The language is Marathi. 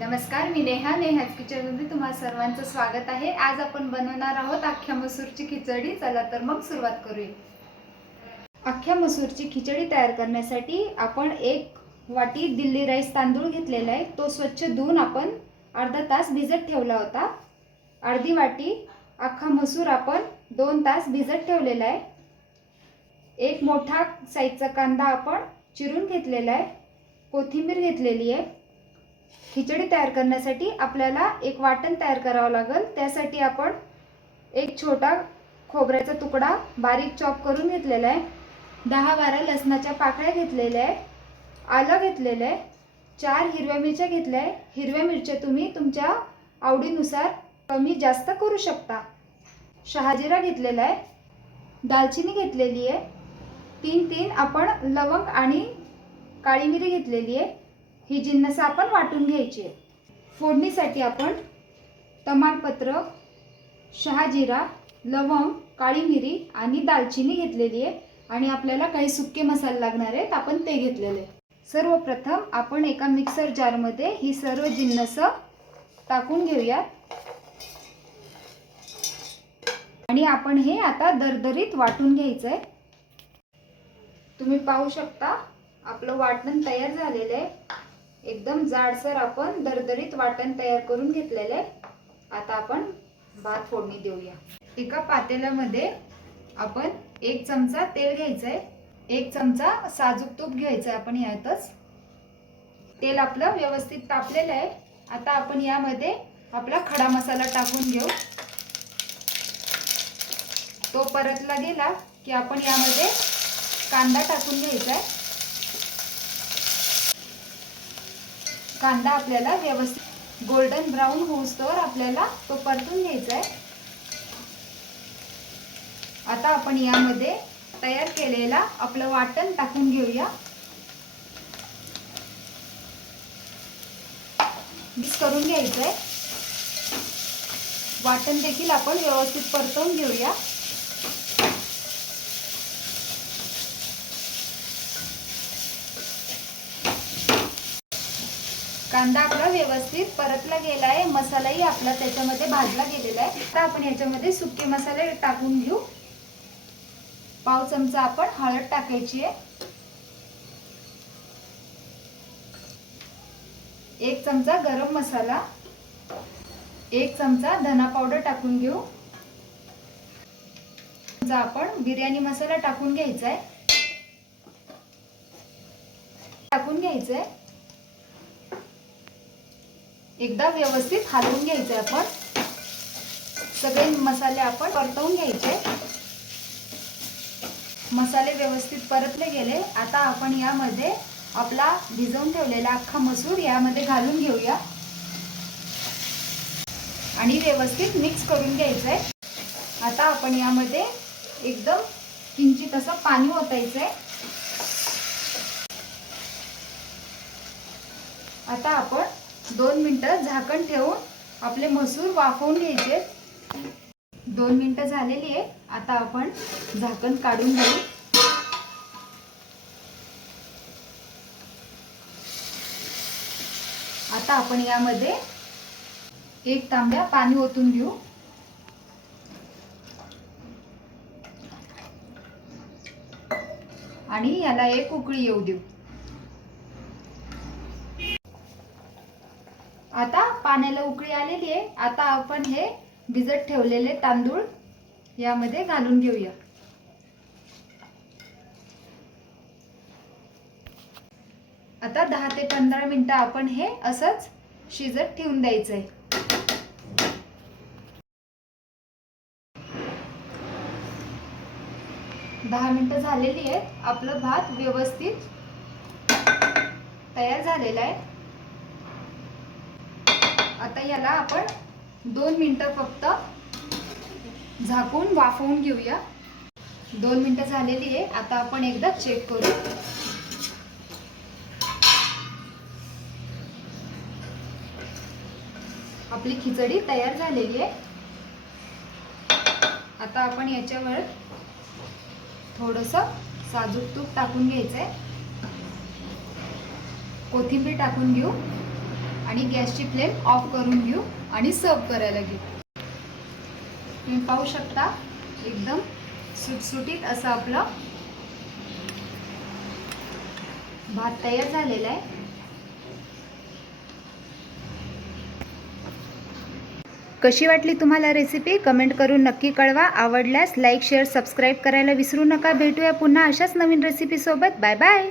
नमस्कार, मी नेहाज किचनमध्ये तुम्हा सर्वांचं स्वागत आहे। आज आपण बनवणार आहोत अख्ख्या मसूरची खिचडी। चला तर मग सुरुवात करूया। अख्ख्या मसूरची खिचडी तयार करण्यासाठी आपण एक वाटी दिल्ली राईस तांदूळ घेतलेला आहे। तो स्वच्छ धुवून आपण अर्धा तास भिजत ठेवला होता। अर्धी वाटी अख्खा मसूर आपण 2 तास भिजत ठेवलेला आहे। एक मोठा साईजचा कांदा आपण चिरून घेतलेला आहे। कोथिंबीर घेतलेली आहे। खिचडी तयार करण्यासाठी आपल्याला एक वाटण तयार करावं लागेल। त्यासाठी आपण एक छोटा खोबऱ्याचा तुकडा बारीक चॉप करून घेतलेला आहे। 10-12 लसणाच्या पाकळ्या घेतलेल्या आहे। आलं घेतलेलं आहे। 4 हिरव्या मिरच्या घेतल्या आहे। हिरव्या मिरच्या तुम्ही तुमच्या आवडीनुसार कमी जास्त करू शकता। शहाजिरा घेतलेला आहे। दालचिनी घेतलेली आहे। 3 आपण लवंग आणि काळी मिरी घेतलेली आहे। ही जिन्नस आपण वाटून घ्यायची आहे। फोडणीसाठी आपण तमालपत्र, शहाजिरा, लवंग, काळी मिरी आणि दालचिनी घेतलेली आहे आणि आपल्याला काही सुके मसाले लागणार आहेत, आपण ते घेतलेले। सर्वप्रथम आपण एका मिक्सर जार मध्ये ही सर्व जिन्नस टाकून घेऊया आणि आपण हे आता दरदरीत वाटून घ्यायचं आहे। तुम्ही पाहू शकता आपलं वाटण तयार झालेलं आहे। एकदम जाडसर आपण दरदरीत वाटण तयार करून घेतलेले आहे। आता आपण भात फोडणी देऊया। एका पातेल्यामध्ये आपण 1 चमचा तेल घ्यायचं आहे। 1 चमचा साजूक तूप घ्यायचं आहे। आपण यातच तेल आपलं व्यवस्थित तापलेलं आहे। आता आपण यामध्ये आपला खडा मसाला टाकून घेऊ। तो परतला गेला की आपण यामध्ये कांदा टाकून घ्यायचा आहे। कांदा आपल्याला व्यवस्थित गोल्डन ब्राउन होऊस्तोवर आपल्याला तो परतून घ्यायचा आहे। आता आपण यामध्ये तयार केलेला आपलं वाटण टाकून घेऊया। मिक्स करून घ्यायचं आहे। वाटण देखील आपण व्यवस्थित परतवून घेऊया। कांदा आपला व्यवस्थित परतला गेला आहे। मसालाही आपला त्याच्यामध्ये भाजला गेलेला आहे। आता आपण याच्यामध्ये सुके मसाले टाकून घेऊ। पाव चमचा आपण हळद टाकायची आहे। 1 चमचा गरम मसाला, 1 चमचा धना पावडर टाकून घेऊ। आपण बिर्याणी मसाला टाकून घ्यायचा आहे। एकदा व्यवस्थित हलवून घ्यायचे। आपण सगळे मसाले आपण परतवून घ्यायचे। मसाले व्यवस्थित परतले गेले। आता आपण यामध्ये आपला भिजवून ठेवलेला अख्खा मसूर यामध्ये घालून घेऊया आणि व्यवस्थित मिक्स करून घ्यायचंय। आता आपण यामध्ये एकदम किंचित असं पाणी ओतायचंय। आता आपण 2 मिनिटं झाकण ठेवून आपले मसूर वाफवून घ्यायचे। 2 मिनिटं झालेली आहे। आता आपण झाकण काढून घेऊ। आता आपण यामध्ये 1 तांब्या पाणी ओतून घेऊ आणि याला एक उकळी येऊ देऊ। आता पाण्याला उकळी आलेली आहे। आता आपण हे भिजत ठेवलेले तांदूळ यामध्ये घालून घेऊया। आता 10 ते 15 मिनिटं आपण हे असंच शिजत ठेवून द्यायचंय। दहा मिनिटं झालेली आहेत। आपलं भात व्यवस्थित तयार झालेला आहे। आता याला आपण 2 मिनिटं फक्त झाकून वाफवून घेऊया। 2 मिनिटं झालेली आहे। आता आपण एकदा चेक करू। आपली खिचडी तयार झालेली आहे। आता आपण याच्यावर थोडंसं साजूक तूप टाकून घ्यायचंय। कोथिंबीर टाकून घेऊ आणि गॅसची फ्लेम ऑफ करून घेऊ आणि सर्व करायला घेऊ. तुम्ही पाहू शकता एकदम सुटसुटीत असं आपलं भात तयार झालेला आहे. कशी वाटली तुम्हाला रेसिपी कमेंट करून नक्की कळवा. आवडल्यास लाईक शेअर सबस्क्राईब करायला विसरू नका. भेटूया पुन्हा अशाच नवीन रेसिपीसोबत. Bye bye.